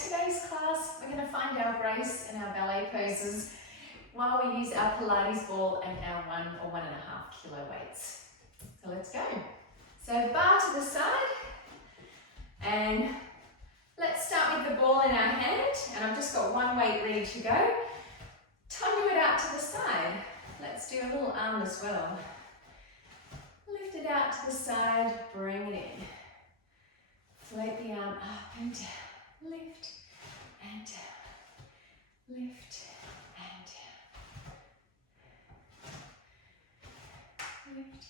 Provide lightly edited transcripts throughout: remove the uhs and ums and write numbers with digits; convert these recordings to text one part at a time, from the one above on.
today's class we're going to find our grace and our ballet poses while we use our Pilates ball and our 1 or 1.5 kilo weights. So let's go. So bar to the side, and let's start with the ball in our hand, and I've just got one weight ready to go. Tondo it out to the side. Let's do a little arm as well. Lift it out to the side, bring it in. Float the arm up and down. Lift and down. Lift and down. Lift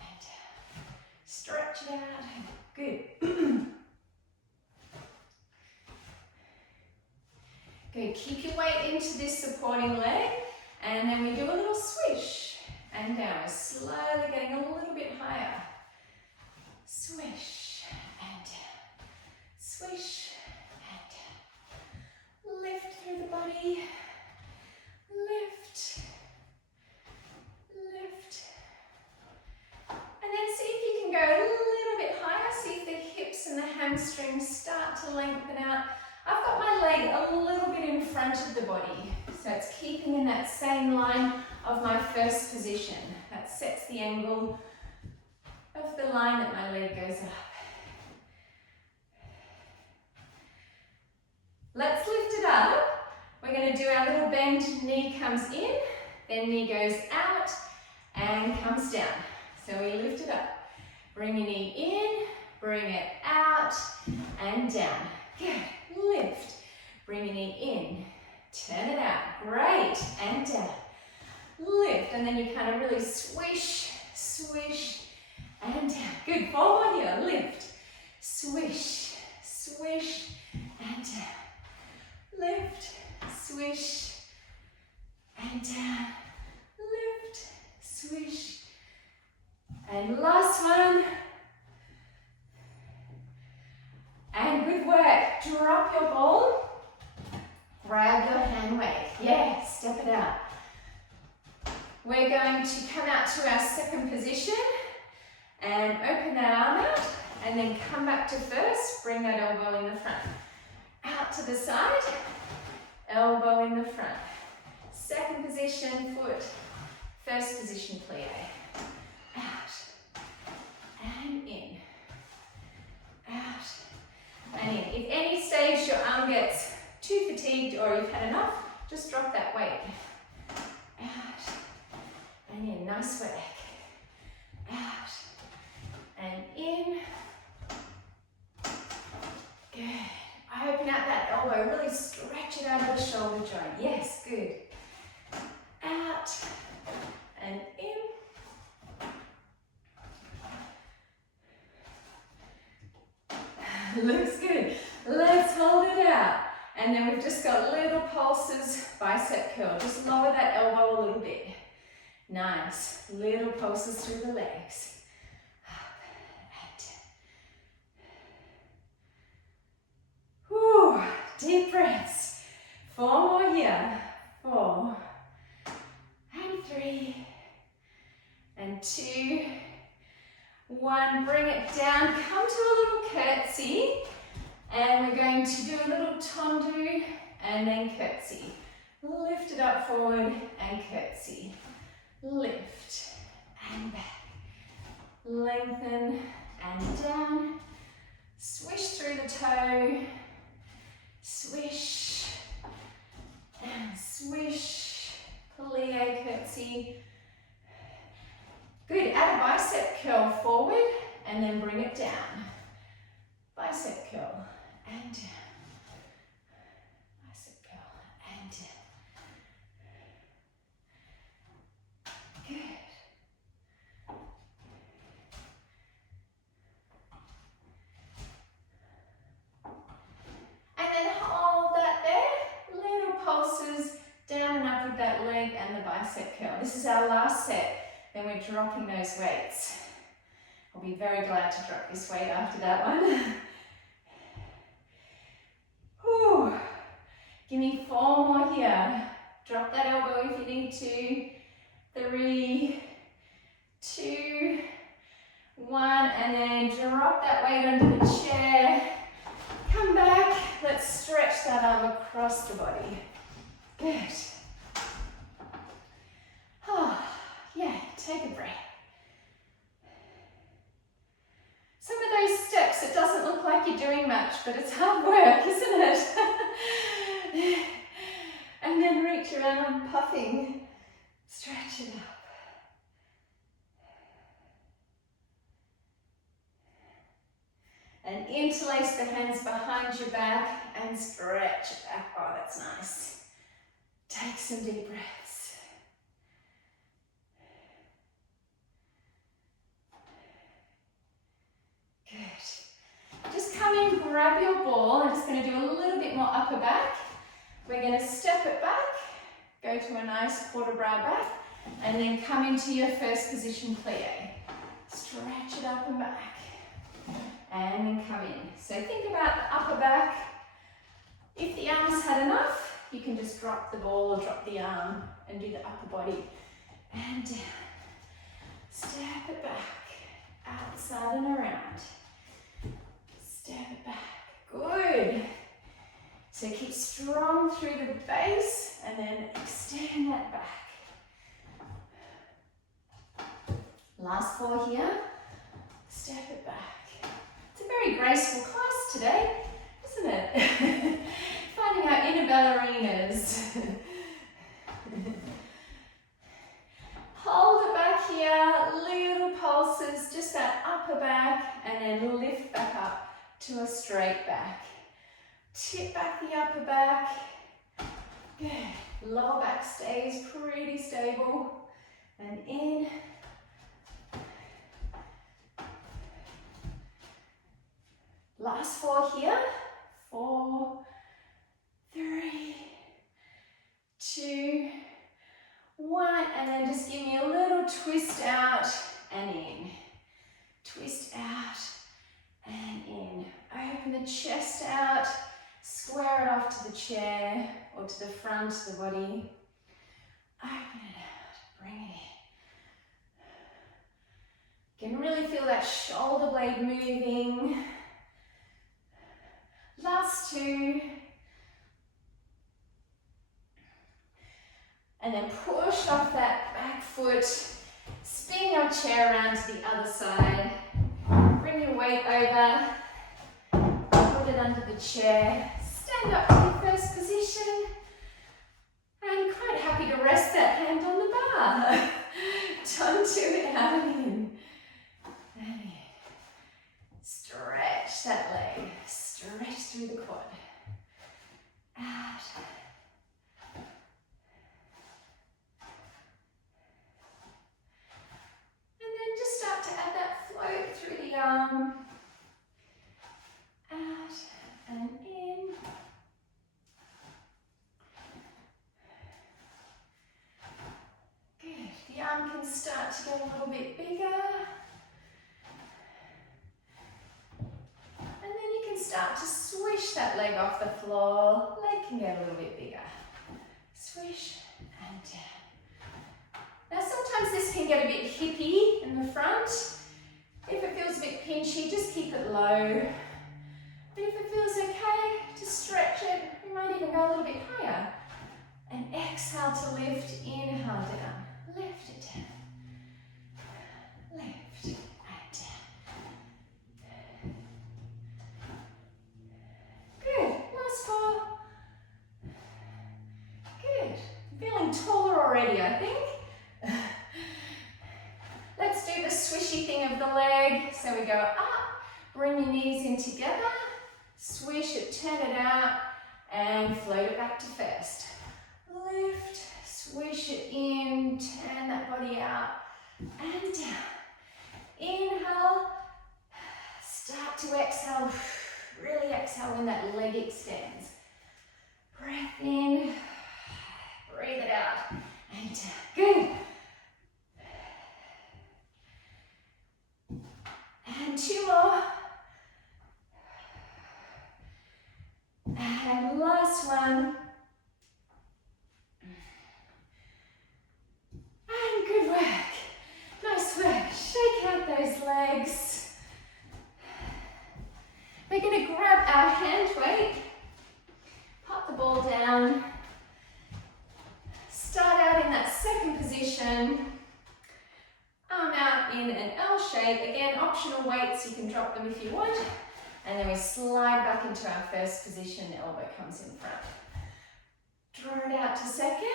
and down. Stretch it out. Good. Good. Keep your weight into this supporting leg, and then we do a little swish and down. We're slowly getting a little bit higher. Swish and down. Swish and down. Lift through the body. Lift. Lift. And then see if you can go a little bit higher. See if the hips and the hamstrings start to lengthen out. I've got my leg a little bit in front of the body, so it's keeping in that same line of my first position. That sets the angle of the line that my leg goes up. Let's lift it up. We're going to do our little bend. Knee comes in, then knee goes out and comes down. So we lift it up. Bring your knee in, bring it out and down. Good. Lift. Bring your knee in. Turn it out. Great. And down. Lift. And then you kind of really swish, swish, and down. Good. 4 more here. Lift. Swish, swish, and down. Lift. Swish, and down. Lift. Swish. And last one. And good work. Drop your ball. Grab your hand weight. Yeah, step it out. We're going to come out to our second position and open that arm out, and then come back to first. Bring that elbow in the front. Out to the side. Elbow in the front. Second position, foot. First position, plie. Out. And in. Out. And in. If any stage your arm gets too fatigued or you've had enough, just drop that weight. Out and in. Nice work. Out and in. Good. Open out that elbow. Really stretch it out of the shoulder joint. Yes, good. Out and in. Looks good. Let's hold it out. And then we've just got little pulses, bicep curl. Just lower that elbow a little bit. Nice. Little pulses through the legs. Up and whew. Deep breaths. 4 more here. 4 and 3 and 2. 1, bring it down, come to a little curtsy, and we're going to do a little tondo and then curtsy. Lift it up forward and curtsy. Lift and back. Lengthen and down. Swish through the toe. Swish and swish. Plie curtsy. Good. Add a bicep curl forward and then bring it down. Bicep curl and down. Bicep curl and down. Good. And then hold that there. Little pulses down and up with that leg and the bicep curl. This is our last set. Then we're dropping those weights. I'll be very glad to drop this weight after that one. Whew. Give me 4 more here. Drop that elbow if you need to. 3, 2, 1, and then drop that weight onto the chair. Come back. Let's stretch that arm across the body. Good. Oh, yeah, take a breath. Some of those steps, it doesn't look like you're doing much, but it's hard work, isn't it? And then reach around, puffing. Stretch it up. And interlace the hands behind your back and stretch it back. Oh, that's nice. Take some deep breaths. Good. Just come in, grab your ball. I'm just going to do a little bit more upper back. We're going to step it back, go to a nice quarter brow back, and then come into your first position plie. Stretch it up and back. And then come in. So think about the upper back. If the arms had enough, you can just drop the ball or drop the arm and do the upper body. And down. Step it back. Outside and around. Step it back. Good. So keep strong through the base and then extend that back. Last 4 here. Step it back. It's a very graceful class today, isn't it? Finding our inner ballerinas. Hold it back here, little pulses, just that upper back, and then lift back up to a straight back. Tip back the upper back. Good. Lower back stays pretty stable. And in. Last 4 here. 4, 3, 2, 1. And then just give me a little twist out and in. Twist out and in. Open the chest out. Square it off to the chair or to the front of the body. Open it out. Bring it in. You can really feel that shoulder blade moving. Last 2. And then push off that back foot. Spin your chair around to the other side. Bring your weight over. Put it under the chair. Stand up to your first position. And quite happy to rest that hand on the bar. Don't do it out and in. And in. Stretch that leg. Stretch through the quad. Out. And then just start to add that float through the arm. Out and in. Good. The arm can start to get a little bit bigger. And then you can start to swish that leg off the floor. Leg can get a little bit bigger. Swish and down. Now sometimes this can get a bit hippy in the front. If it feels a bit pinchy, just keep it low. But if it feels okay, just stretch it. You might even go a little bit higher. And exhale to lift, inhale down. Lift it down. Lift and down. Good. Last 4. Good. Feeling taller already, I think. Let's do the swishy thing of the leg. So we go up, bring your knees in together, swish it, turn it out, and float it back to first. Lift, swish it in, turn that body out, and down. Inhale, start to exhale. Really exhale when that leg extends. Breath in, breathe it out, and down. Good. And 2 more. And last one. And good work. Nice work. Shake out those legs. We're going to grab our hand weight. shape. Again, optional weights, you can drop them if you want. And then we slide back into our first position, elbow comes in front. Draw it out to second,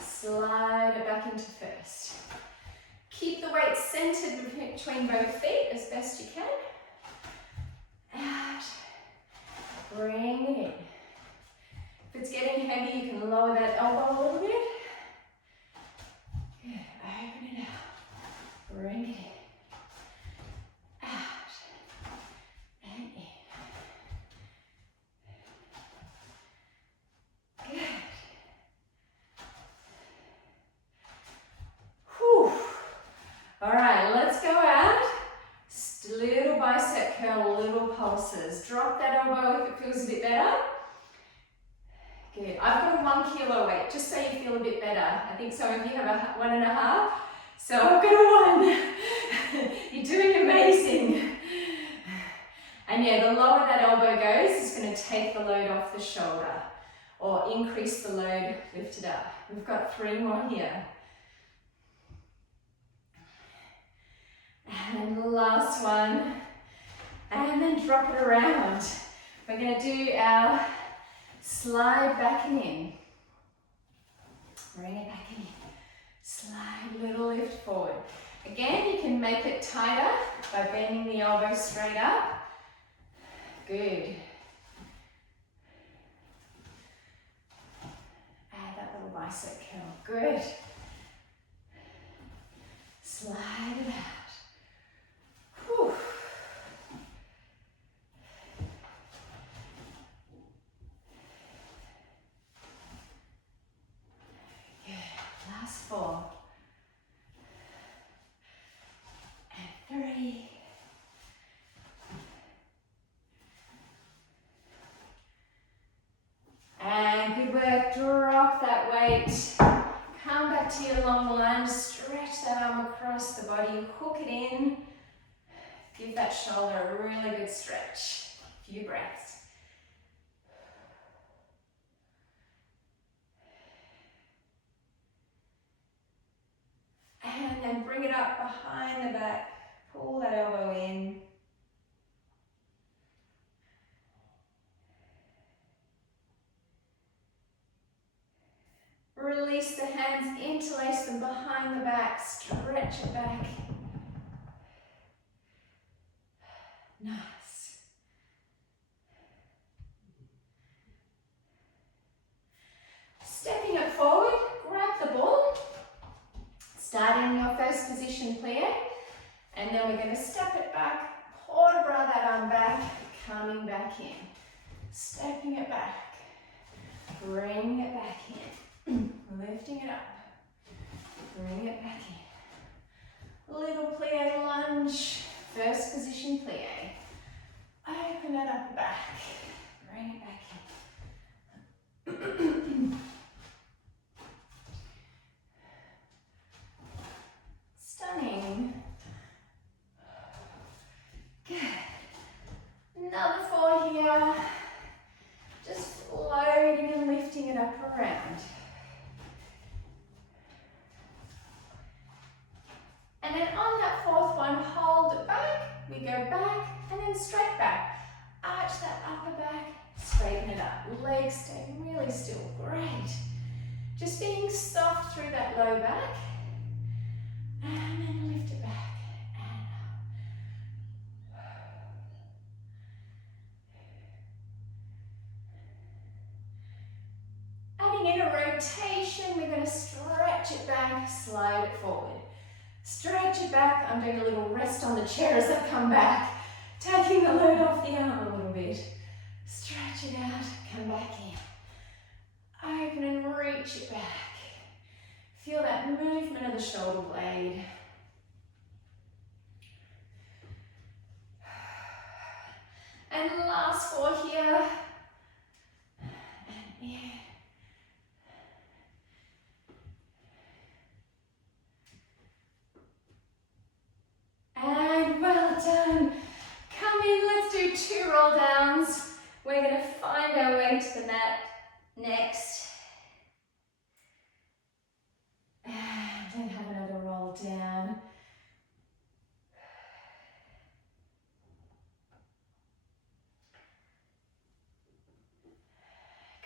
slide it back into first. Keep the weight centered between both feet as best you can. Out, bring it in. If it's getting heavy, you can lower that elbow a little bit. Good, open it out, bring it in. Out, and in. Good. Whew. All right, let's go out. Little bicep curl, little pulses. Drop that elbow if it feels a bit better. Good. I've got a 1 kilo weight, just so you feel a bit better. I think some of you have a 1.5. So I've got a 1. You're doing amazing. And yeah, the lower that elbow goes, it's going to take the load off the shoulder or increase the load, lift it up. We've got 3 more here. And the last one. And then drop it around. We're going to do our slide back and in. Bring it back and in. Slide, little lift forward. Again, you can make it tighter by bending the elbow straight up. Good. Add that little bicep curl. Good. Slide it out. Whew. Good. Last 4. And 3. And good work. Drop that weight. Come back to your long lunge. Stretch that arm across the body. Hook it in. Give that shoulder a really good stretch. A few breaths. And then bring it up behind the back. Pull that elbow in. Release the hands, interlace them behind the back, stretch it back. Nice. Stepping it forward, grab the ball. Start in your first position plie, and then we're going to step it back, port de bras that arm back, coming back in. Stepping it back, bring it back in, lifting it up, bring it back in. Little plie lunge, first position plie. Open that up back, bring it back in. Stunning. Good. Another 4 here. Just floating and lifting it up around. And then on that 4th one, hold it back. We go back and then straight back. Arch that upper back, straighten it up. Legs stay really still. Great. Just being soft through that low back. And then lift it back and up. Adding in a rotation, we're going to stretch it back, slide it forward. Stretch it back. I'm doing a little rest on the chair as I come back, taking the load off the arm a little bit. Stretch it out, come back in. Open and reach it back. Feel that movement of the shoulder blade. And last 4 here. And in. And well done. Come in, let's do 2 roll downs. We're going to find our way to the mat next. And then have another roll down.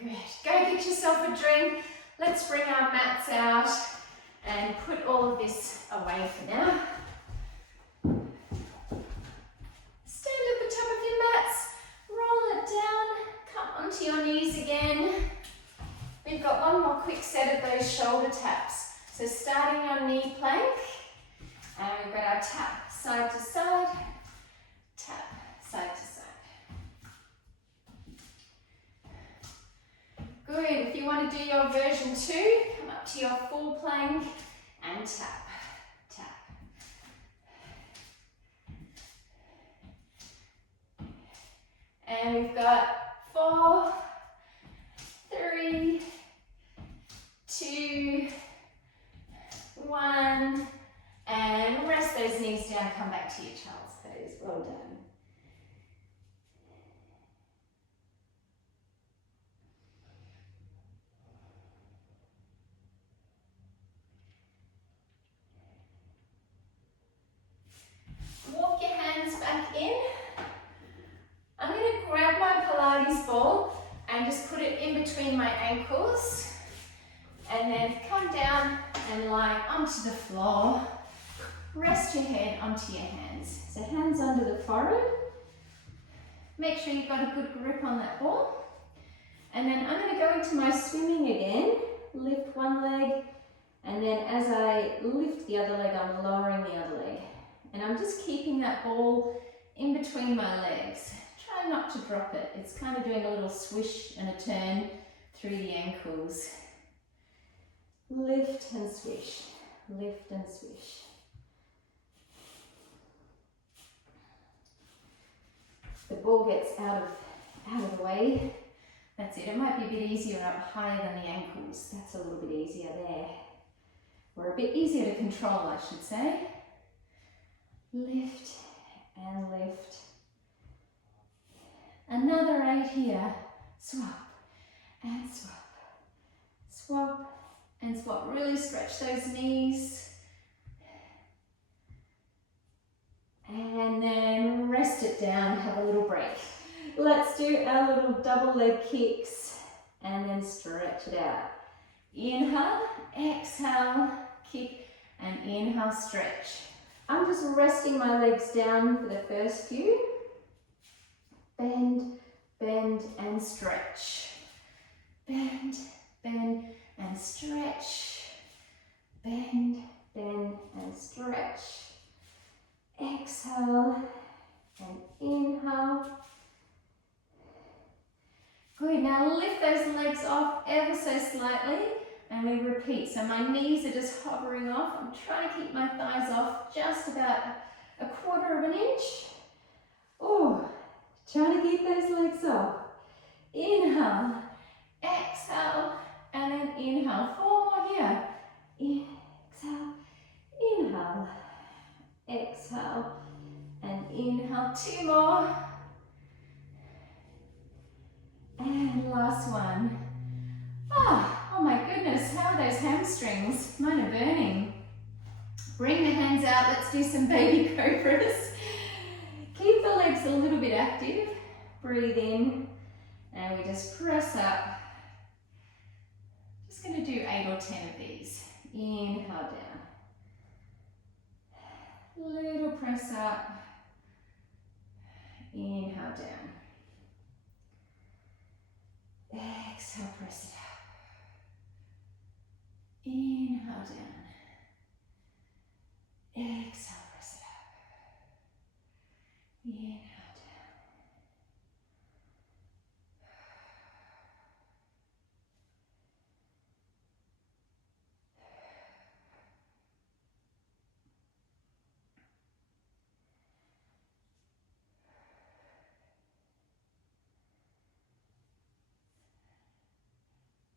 Good. Go get yourself a drink. Let's bring our mats out and put all of this away for now. Stand at the top of your mats, roll it down, come onto your knees again. We've got one more quick set of those shoulder taps. So starting our knee plank, and we've got our tap side to side, tap side to side. Good. If you want to do your version 2, come up to your full plank and tap, tap. And we've got 4, 3, 2, 1, and rest those knees down, come back to your child's pose. Well done. Walk your hands back in. I'm going to grab my Pilates ball and just put it in between my ankles, and then come down and lie onto the floor. Rest your head onto your hands. So hands under the forehead. Make sure you've got a good grip on that ball. And then I'm going to go into my swimming again. Lift one leg, and then as I lift the other leg, I'm lowering the other leg. And I'm just keeping that ball in between my legs. Try not to drop it. It's kind of doing a little swish and a turn through the ankles. Lift and swish, lift and swish. The ball gets out of the way. That's it. It might be a bit easier up higher than the ankles. That's a little bit easier there. Or a bit easier to control, I should say. Lift and lift. Another 8 here. Swap and swap. Swap and swap. Really stretch those knees. And then rest it down, have a little break. Let's do our little double leg kicks and then stretch it out. Inhale, exhale, kick, and inhale, stretch. I'm just resting my legs down for the first few. Bend, bend, and stretch. Bend, bend, and stretch. Bend, bend, and stretch. Exhale and inhale. Good, now lift those legs off ever so slightly and we repeat. So my knees are just hovering off. I'm trying to keep my thighs off just about a 1/4 inch. Oh, trying to keep those legs off. Inhale, exhale, and then inhale. 4 more here. Exhale, inhale, exhale, and inhale. 2 more. And last one. Oh my goodness, how are those hamstrings? Mine are burning. Bring the hands out, let's do some baby cobras. Keep the legs a little bit active. Breathe in, and we just press up. Just going to do 8 or 10 of these. Inhale down. Little press up. Inhale down. Exhale, press it up. Inhale down. Exhale, press it up. Inhale down.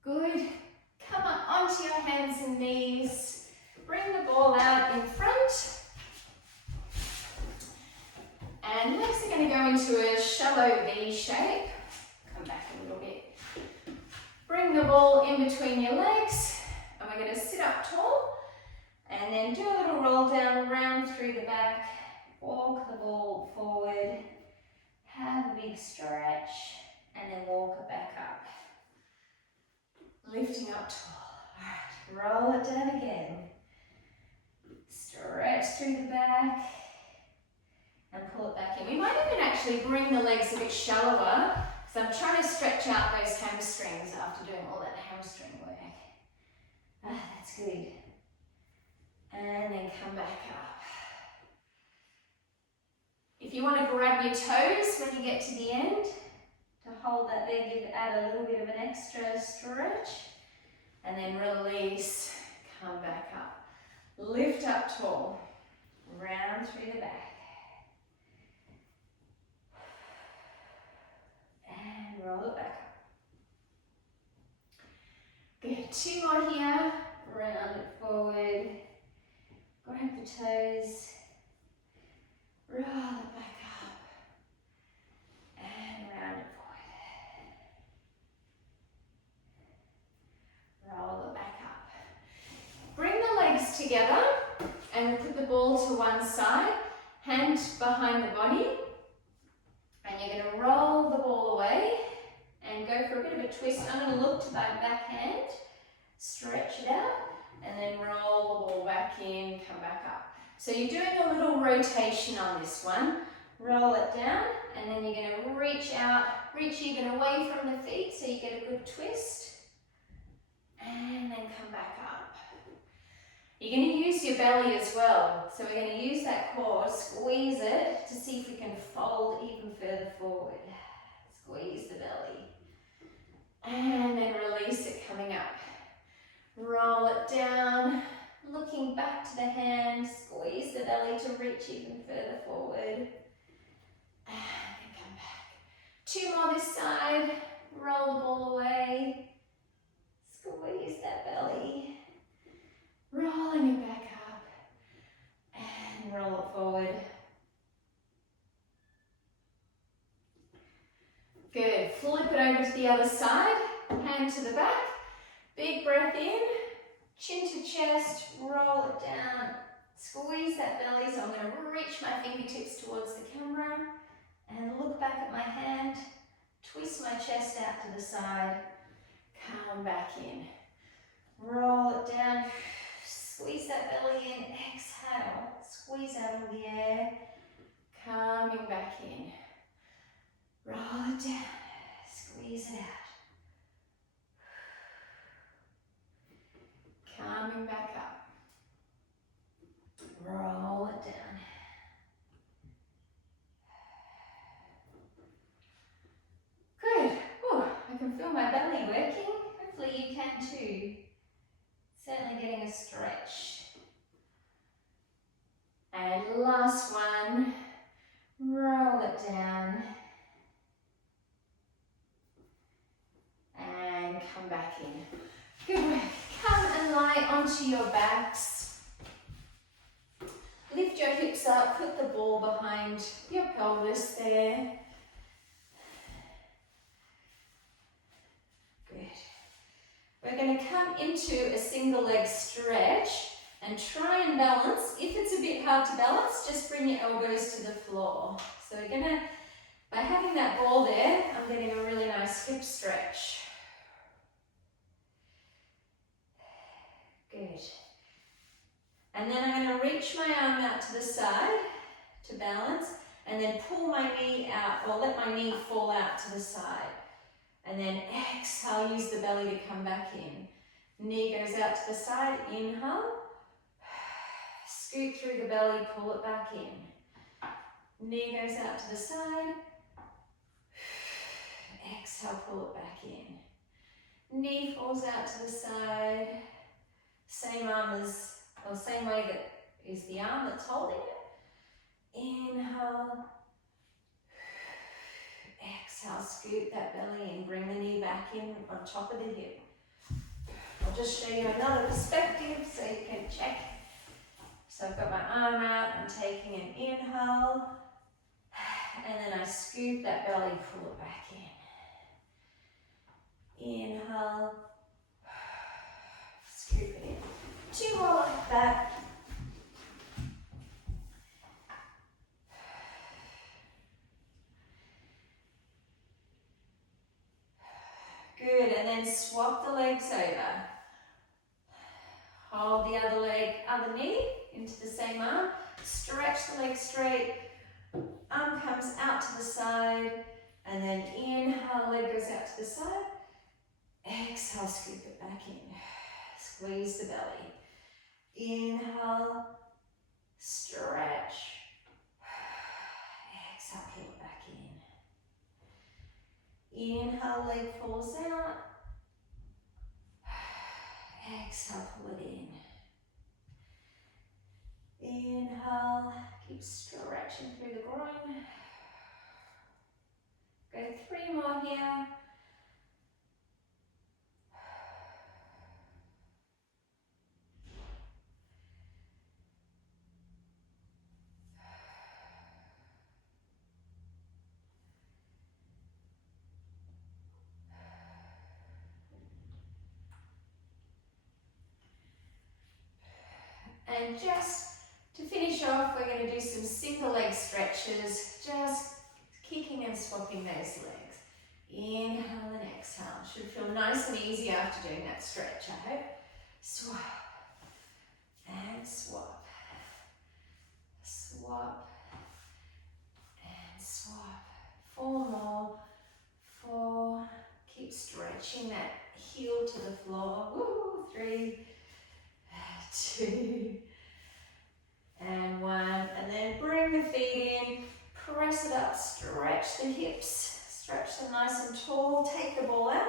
Good. Come up onto your hands and knees. Bring the ball out in front. And legs are going to go into a shallow V shape. Come back a little bit. Bring the ball in between your legs. And we're going to sit up tall. And then do a little roll down, round through the back. Walk the ball forward. Have a big stretch. And then walk it back up. up tall. Alright, roll it down again. Stretch through the back and pull it back in. We might even actually bring the legs a bit shallower because I'm trying to stretch out those hamstrings after doing all that hamstring work. That's good. And then come back up. If you want to grab your toes when you get to the end, to hold that there, add a little bit of an extra stretch. And then release, come back up. Lift up tall, round through the back. And roll it back up. Good, 2 more here. Round it forward. Grab the toes. Roll it back up. And round it forward. Roll it back up. Bring the legs together and put the ball to one side. Hand behind the body. And you're going to roll the ball away and go for a bit of a twist. I'm going to look to my back hand, stretch it out, and then roll the ball back in, come back up. So you're doing a little rotation on this one. Roll it down, and then you're going to reach out, reach even away from the feet so you get a good twist. And then come back up. You're going to use your belly as well. So we're going to use that core, squeeze it to see if we can fold even further forward. Squeeze the belly. And then release it coming up. Roll it down, looking back to the hand, squeeze the belly to reach even further forward. And then come back. 2 more this side. Roll the ball away. Squeeze that belly. Rolling it back up. And roll it forward. Good. Flip it over to the other side. Hand to the back. Big breath in. Chin to chest. Roll it down. Squeeze that belly. So I'm going to reach my fingertips towards the camera. And look back at my hand. Twist my chest out to the side. Come back in. Roll it down. Squeeze that belly in. Exhale. Squeeze out of the air. Coming back in. Roll it down. Squeeze it out. Coming back up. Roll it down. Good. Ooh, I can feel my belly working. Hopefully you can too. Certainly getting a stretch. And last one. Roll it down. And come back in. Good work. Come and lie onto your backs. Lift your hips up, put the ball behind your pelvis there. Good. We're going to come into a single leg stretch and try and balance. If it's a bit hard to balance, just bring your elbows to the floor. So we're going to, by having that ball there, I'm getting a really nice hip stretch. Good. And then I'm going to reach my arm out to the side to balance and then pull my knee out or let my knee fall out to the side. And then exhale, use the belly to come back in. Knee goes out to the side, inhale. Scoot through the belly, pull it back in. Knee goes out to the side. Exhale, pull it back in. Knee falls out to the side. Same arm as, or same way that is the arm that's holding it. Inhale. Exhale, scoot that belly in, bring the knee back in on top of the hip. I'll just show you another perspective so you can check. So I've got my arm out, I'm taking an inhale, and then I scoop that belly, pull it back in. Inhale, scoop it in. 2 more like that. Good, and then swap the legs over. Hold the other leg, other knee into the same arm. Stretch the leg straight. Arm comes out to the side. And then inhale, leg goes out to the side. Exhale, scoop it back in. Squeeze the belly. Inhale, stretch. Exhale, pull it back in. Inhale, leg falls out. Exhale, pull it in. Inhale, keep stretching through the groin. Go 3 more here. And just to finish off, we're going to do some simple leg stretches, just kicking and swapping those legs. Inhale and exhale. Should feel nice and easy after doing that stretch, I hope. Swap and swap. Swap and swap. 4 more. 4. Keep stretching that heel to the floor. Woo, 3, 2, and 1. And then bring the feet in, press it up, stretch the hips, stretch them nice and tall, take the ball out,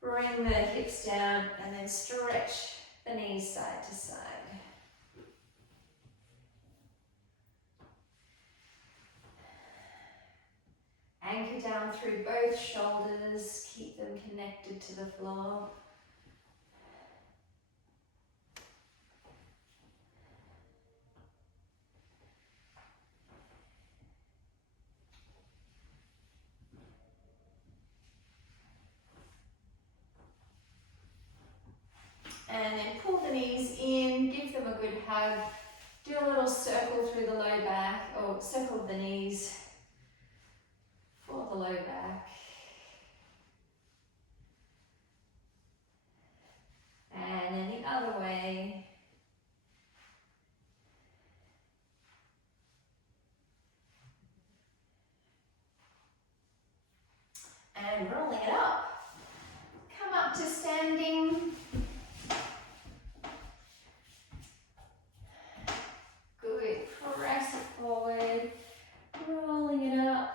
bring the hips down, and then stretch the knees side to side. Anchor down through both shoulders, keep them connected to the floor. And then pull the knees in, give them a good hug. Do a little circle through the low back, or circle of the knees for the low back. And then the other way. And rolling it up. Come up to standing. Good, press it forward, rolling it up.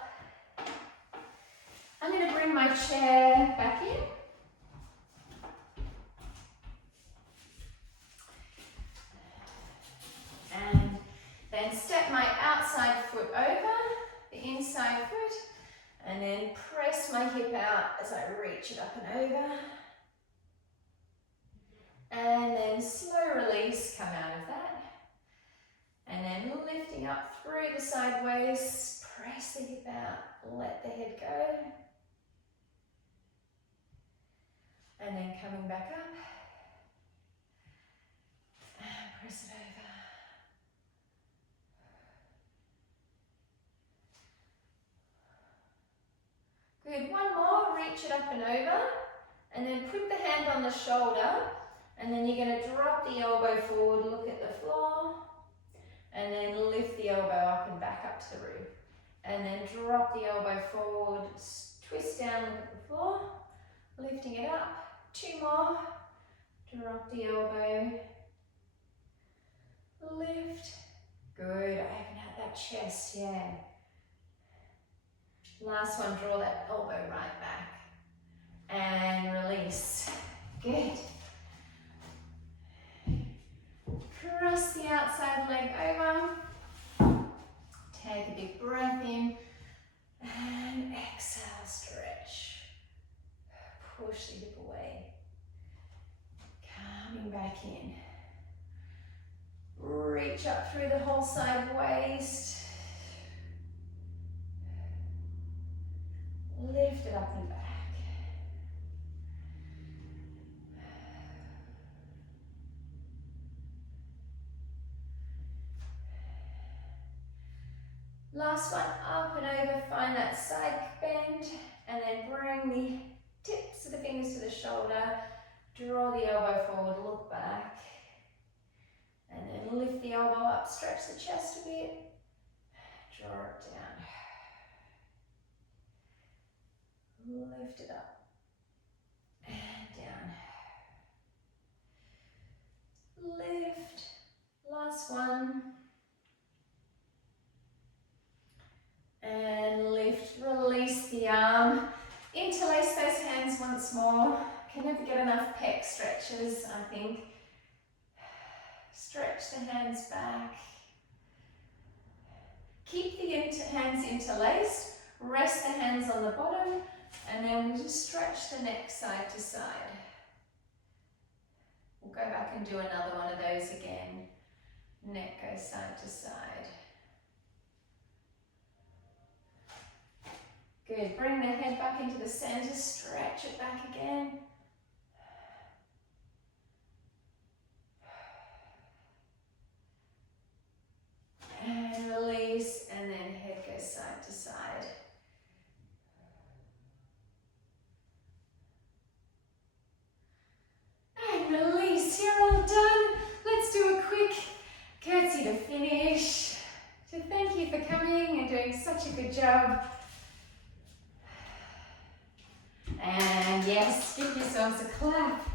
I'm going to bring my chair back in. And then step my outside foot over the inside foot, and then press my hip out as I reach it up and over. And then slow release, come out of that. And then lifting up through the sideways, press the hip out, let the head go. And then coming back up, and press it over. Good, 1 more, reach it up and over, and then put the hand on the shoulder, and then you're going to drop the elbow forward, look at the floor, and then lift the elbow up and back up to the roof. And then drop the elbow forward, twist down, look at the floor, lifting it up. 2 more, drop the elbow, lift. Good, open out that chest, yeah. Last one, draw that elbow right back. And release. Good. Cross the outside leg over. Take a big breath in. And exhale, stretch. Push the hip away. Coming back in. Reach up through the whole side waist. Lift it up and back. Last one, up and over, find that side bend, and then bring the tips of the fingers to the shoulder, draw the elbow forward, look back, lift the elbow up, stretch the chest a bit, draw it down. Lift it up and down. Lift. Last one. And lift. Release the arm. Interlace those hands once more. Can never get enough pec stretches, I think. Stretch the hands back. Keep the hands interlaced. Rest the hands on the bottom. And then we'll just stretch the neck side to side. We'll go back and do another one of those again. Neck goes side to side. Good. Bring the head back into the center. Stretch it back again. And release. And then head goes side to side. And release. You're all done. Let's do a quick curtsy to finish. So thank you for coming and doing such a good job. And yes, give yourselves a clap.